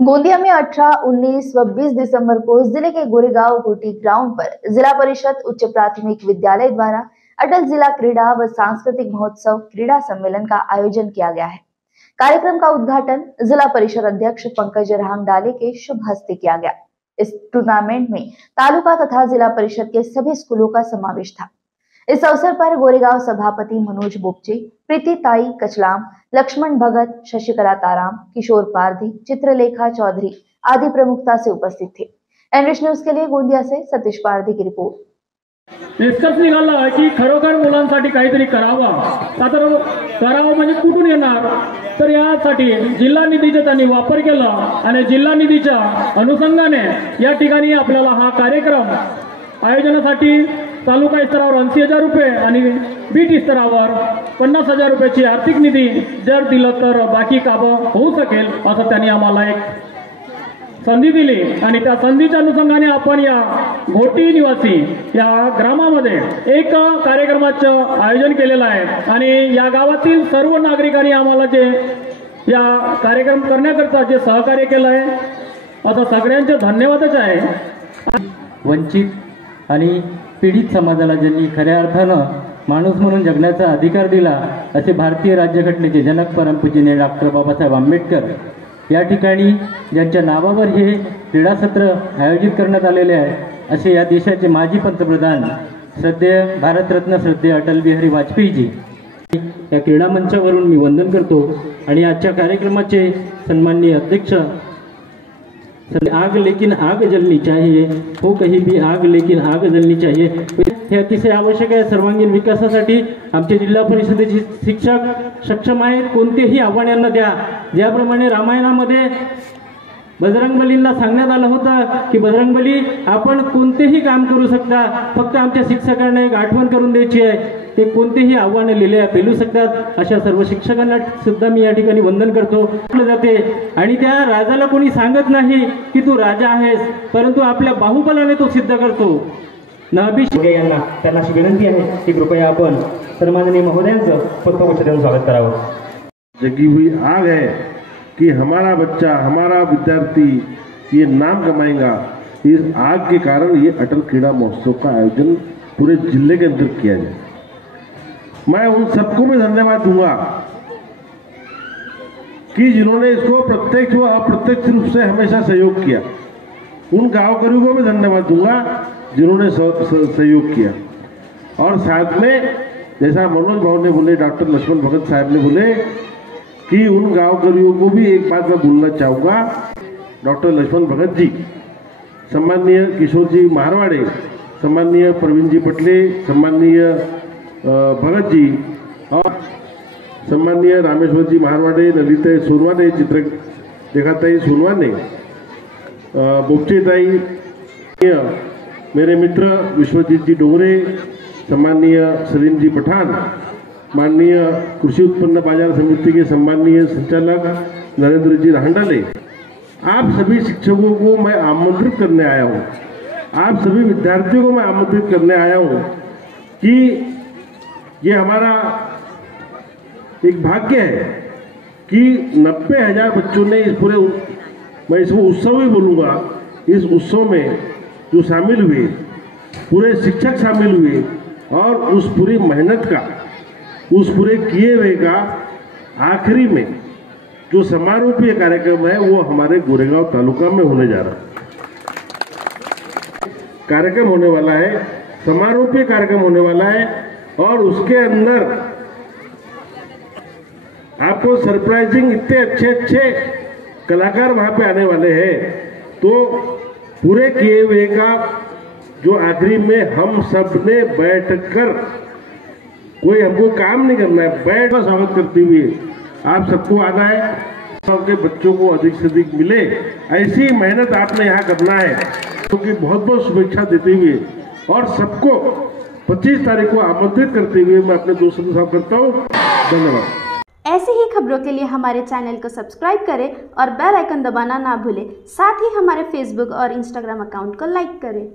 गोंदिया में 18, 19 व 20 दिसंबर को जिले के गोरेगांव घोटी ग्राउंड पर जिला परिषद उच्च प्राथमिक विद्यालय द्वारा अटल जिला क्रीड़ा व सांस्कृतिक महोत्सव क्रीड़ा सम्मेलन का आयोजन किया गया है। कार्यक्रम का उद्घाटन जिला परिषद अध्यक्ष पंकज राहंगडाले के शुभ हस्ते किया गया। इस टूर्नामेंट में तालुका तथा जिला परिषद के सभी स्कूलों का समावेश था। इस अवसर पर गोरेगांव सभापति मनोज बोपचे, प्रीति ताई कचलाम, लक्ष्मण भगत, शशिकला ताराम, किशोर पारधी, चित्रलेखा चौधरी आदि प्रमुखता से उपस्थित थे। एनरिच न्यूज के लिए गोंदिया से सतीश पारधी की रिपोर्ट। निष्कर्ष निघाला आहे की खरोखर मुलांसाठी काहीतरी करावं म्हणजे कुठून येणार, तर यासाठी जिल्हा निधीचा त्यांनी वापर केला आणि जिल्हा निधीच्या अनुषंगाने या ठिकाणी आपल्याला हा कार्यक्रम आयोजनासाठी तालुका स्तरावर 80,000 रुपये आणि बीट स्तरावर 50,000 रुपयाची आर्थिक निधी जर दिलं तर बाकी काम होऊ शकेल असं त्यांनी आम्हाला एक संधी दिली आणि त्या संधीच्या अनुषंगाने आपण या घोटी निवासी या ग्रामामध्ये एक कार्यक्रमाचं आयोजन केलेलं आहे आणि या गावातील सर्व नागरिकांनी आम्हाला जे या कार्यक्रम करण्याकरता जे सहकार्य केलं आहे आता सगळ्यांचे धन्यवादच आहे। वंचित आणि पीडित समाजाला ज्यांनी खऱ्या अर्थानं माणूस म्हणून जगण्याचा अधिकार दिला असे भारतीय राज्यघटनेचे जनक परमपूजनीय डॉक्टर बाबासाहेब आंबेडकर या ठिकाणी ज्यांच्या नावावर हे क्रीडा सत्र आयोजित करण्यात आलेले आहे असे या देशाचे माजी पंतप्रधान श्रद्धेय भारतरत्न श्रद्धेय अटल बिहारी वाजपेयीजी या क्रीडा मंचावरून मी वंदन करतो आणि आजच्या कार्यक्रमाचे सन्माननीय अध्यक्ष आग लेकिन आग जलनी चाहिए, हो कहीं भी आग लेकिन आग जलनी चाहिए हे अतिशय आवश्यक आहे। सर्वांगीण विकासासाठी आमचे जिल्हा परिषदेचे शिक्षक सक्षम आहेत। कोणतेही आव्हान यांना द्या। ज्याप्रमाणे रामायणामध्ये बजरंगबलींना सांगण्यात आलं होतं की बजरंगबली आपण कोणतेही काम करू शकता, फक्त आमच्या शिक्षकांना एक आठवण करून द्यायची आहे। ते कोणतेही आव्हाने लिहिले पेलू शकतात। अशा सर्व शिक्षकांना सुद्धा मी या ठिकाणी वंदन करतो जाते आणि त्या राजाला कोणी सांगत नाही की तू राजा आहेस, परंतु आपल्या बाहुबलाने तो सिद्ध करतो। यांना त्यांना विनंती आहे की कृपया आपण सन्माननीय महोदयांचं पुष्पगुच्छ देऊन स्वागत करावं। जगी हुई आग है कि हमारा बच्चा, हमारा विद्यार्थी ये नाम कमाएगा। इस आग के कारण ये अटल क्रीड़ा महोत्सव का आयोजन पूरे जिले के अंदर किया जाए। मैं उन सबको भी धन्यवाद दूंगा कि जिन्होंने इसको प्रत्यक्ष व अप्रत्यक्ष रूप से हमेशा सहयोग किया। उन गांवकरियों को भी धन्यवाद दूंगा जिन्होंने सहयोग किया। और साथ में जैसा मनोज भाव ने बोले, डॉक्टर लक्ष्मण भगत साहब ने बोले कि उन गांवकरियों को भी एक बात मैं बोलना चाहूँगा। डॉक्टर लक्ष्मण भगत जी, सम्माननीय किशोर जी मारवाड़े, सम्माननीय प्रवीण जी पटले, सम्माननीय भगत जी और सम्माननीय रामेश्वर जी मारवाड़े, ललिता सोनवाने, चित्रलेखाताई सोनवाने, बोपचेताई, मेरे मित्र विश्वजीत जी डोंगरे, सम्माननीय सलीम जी पठान, माननीय कृषि उत्पन्न बाजार समिति के सम्माननीय संचालक नरेंद्र जी राहंगडाले, आप सभी शिक्षकों को मैं आमंत्रित करने आया हूँ। आप सभी विद्यार्थियों को मैं आमंत्रित करने आया हूँ कि ये हमारा एक भाग्य है कि 90,000 बच्चों ने इस पूरे, मैं इसको उत्सव ही बोलूँगा, इस उत्सव में जो शामिल हुए, पूरे शिक्षक शामिल हुए और उस पूरी मेहनत का, उस पूरे किए हुए का आखिरी में जो समारोपीय कार्यक्रम है वो हमारे गोरेगांव तालुका में होने जा रहा है। कार्यक्रम होने वाला है, समारोपीय कार्यक्रम होने वाला है और उसके अंदर आपको सरप्राइजिंग इतने अच्छे कलाकार वहां पे आने वाले हैं। तो पूरे किए हुए का जो आखिरी में हम सब ने बैठकर, कोई हमको काम नहीं करना है, बैठ कर स्वागत करते हुए आप सबको आना है। सबके बच्चों को अधिक से अधिक मिले ऐसी मेहनत आपने यहाँ करना है। क्योंकि बहुत बहुत शुभेच्छा देते हुए और सबको 25 तारीख को आमंत्रित करते हुए मैं अपने दोस्तों को साफ करता हूँ। धन्यवाद। ऐसे ही खबरों के लिए हमारे चैनल को सब्सक्राइब करें और बेल आइकन दबाना ना भूलें। साथ ही हमारे फेसबुक और इंस्टाग्राम अकाउंट को लाइक करें।